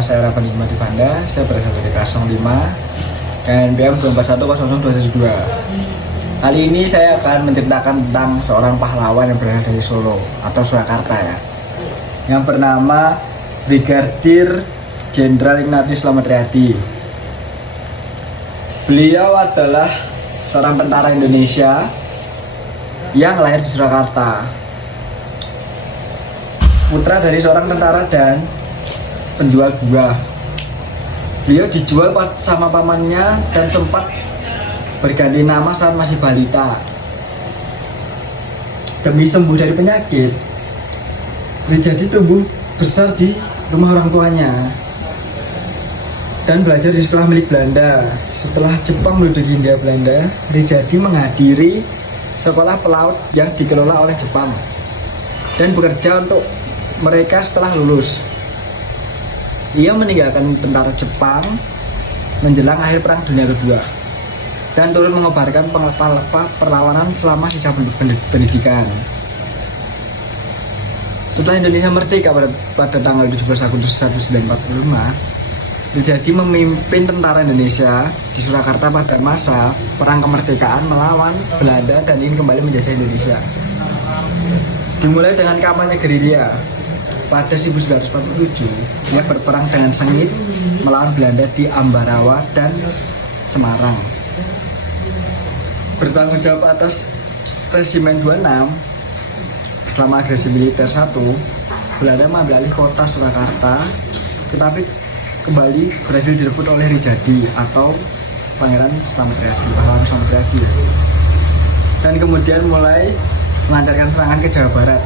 Nama saya Rapan Hikmah Divanda, saya berasal dari K05 KNPM 241002. Kali ini saya akan menceritakan tentang seorang pahlawan yang berasal dari Solo atau Surakarta ya, yang bernama Brigadir Jenderal Ignatius Slamet Riyadi. Beliau adalah seorang tentara Indonesia yang lahir di Surakarta, putra dari seorang tentara dan penjual buah. Beliau dijual sama pamannya dan sempat berganti nama saat masih balita. Demi sembuh dari penyakit, Riyadi tumbuh besar di rumah orang tuanya dan belajar di sekolah milik Belanda. Setelah Jepang menduduki Hindia Belanda, Riyadi menghadiri sekolah pelaut yang dikelola oleh Jepang dan bekerja untuk mereka setelah lulus. Ia meninggalkan tentara Jepang menjelang akhir Perang Dunia Kedua dan turut mengobarkan perlawanan selama sisa pendidikan. Setelah Indonesia merdeka pada tanggal 17 Agustus 1945, Riyadi memimpin tentara Indonesia di Surakarta pada masa Perang Kemerdekaan melawan Belanda dan ingin kembali menjajah Indonesia. Dimulai dengan kampanye gerilya. Pada 1947, ia berperang dengan sengit melawan Belanda di Ambarawa dan Semarang. Bertanggung jawab atas Resimen 26 selama agresi militer 1, Belanda mengambil alih kota Surakarta, tetapi kembali berhasil direbut oleh Riyadi atau Pangeran Slamet Riyadi, pahlawan Slamet Riyadi. Dan kemudian mulai melancarkan serangan ke Jawa Barat.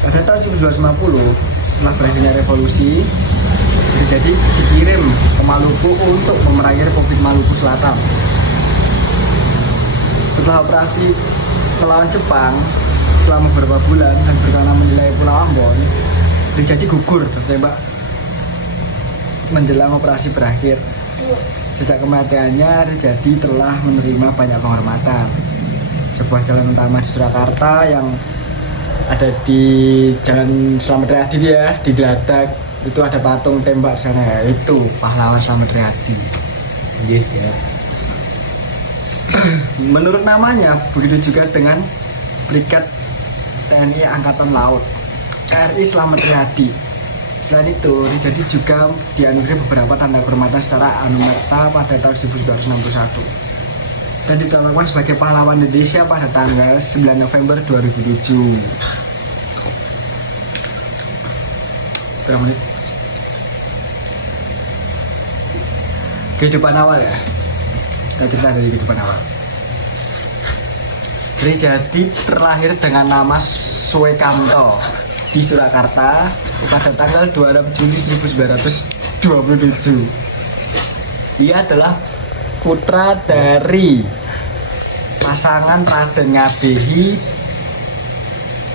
Pada tahun 1950, setelah berakhirnya revolusi, Riyadi dikirim ke Maluku untuk memerangi Republik Maluku Selatan. Setelah operasi melawan Jepang selama beberapa bulan dan berkelana menilai Pulau Ambon, Riyadi gugur tertembak menjelang operasi berakhir. Sejak kematiannya, Riyadi telah menerima banyak penghormatan. Sebuah jalan utama di Surakarta yang ada di Jalan Slamet Riyadi ya, di Geladak itu ada patung tembak sana ya, itu pahlawan Slamet Riyadi. Yes ya. Menurut namanya, begitu juga dengan Brigade TNI Angkatan Laut KRI Slamet Riyadi. Selain itu, Riyadi juga dianugerahi beberapa tanda kehormatan secara anumerta pada tahun 1961 dan ditetapkan sebagai pahlawan Indonesia pada tanggal 9 November 2007. Berapa menit? Kehidupan awal ya. Kita cerita dari kehidupan awal. Riyadi terlahir dengan nama Suekamto di Surakarta pada tanggal 26 Juli 1927. Ia adalah putra dari pasangan Raden Ngabehi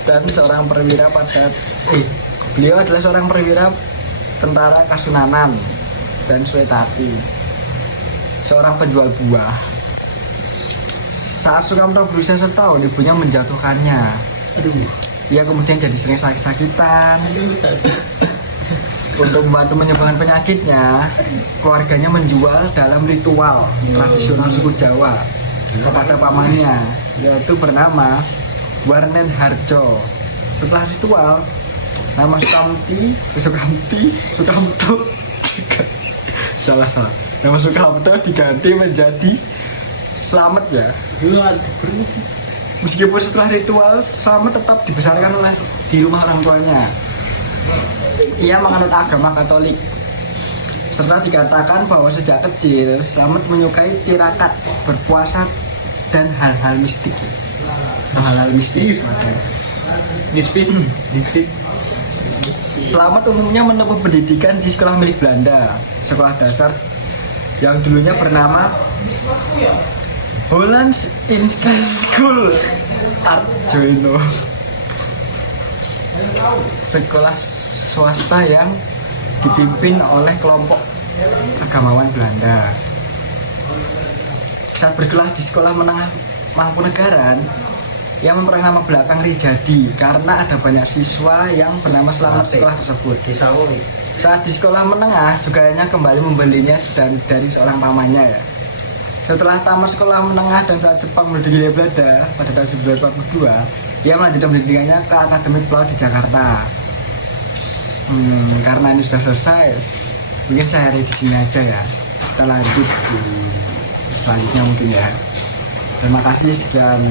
dan seorang perwira beliau adalah seorang perwira tentara Kasunanan dan Suetati, seorang penjual buah. Saat Sukamto berusia setahun, ibunya menjatuhkannya. Ia kemudian jadi sering sakit-sakitan. Untuk membantu menyembuhkan penyakitnya, keluarganya menjual dalam ritual tradisional suku Jawa kepada pamannya, yaitu bernama Warnen Harjo. Setelah ritual, nama nama Sukamto diganti menjadi Slamet ya. Meskipun setelah ritual, Slamet tetap dibesarkan di rumah orang tuanya. Ia menganut agama Katolik, serta dikatakan bahwa sejak kecil Slamet menyukai tirakat, berpuasa, dan hal-hal mistik. Hal-hal mistis macam mistik. Slamet umumnya menempuh pendidikan di sekolah milik Belanda, sekolah dasar yang dulunya bernama Hollands School Arjoino, sekolah swasta yang dipimpin oleh kelompok agamawan Belanda. Saat berkelah di sekolah menengah Mangkunegaran, yang memperoleh nama belakang Rijadi karena ada banyak siswa yang bernama Selamat di sekolah tersebut. Saat di sekolah menengah juga hanya kembali membelinya dan dari seorang pamannya ya. Setelah tamat sekolah menengah dan saat Jepang menduduki Belanda pada tahun 1942, ia melanjutkan pendidikannya ke Akademi Pelaut di Jakarta. Karena ini sudah selesai, mungkin saya di sini aja ya. Kita lanjut di selanjutnya mungkin ya. Terima kasih sekian.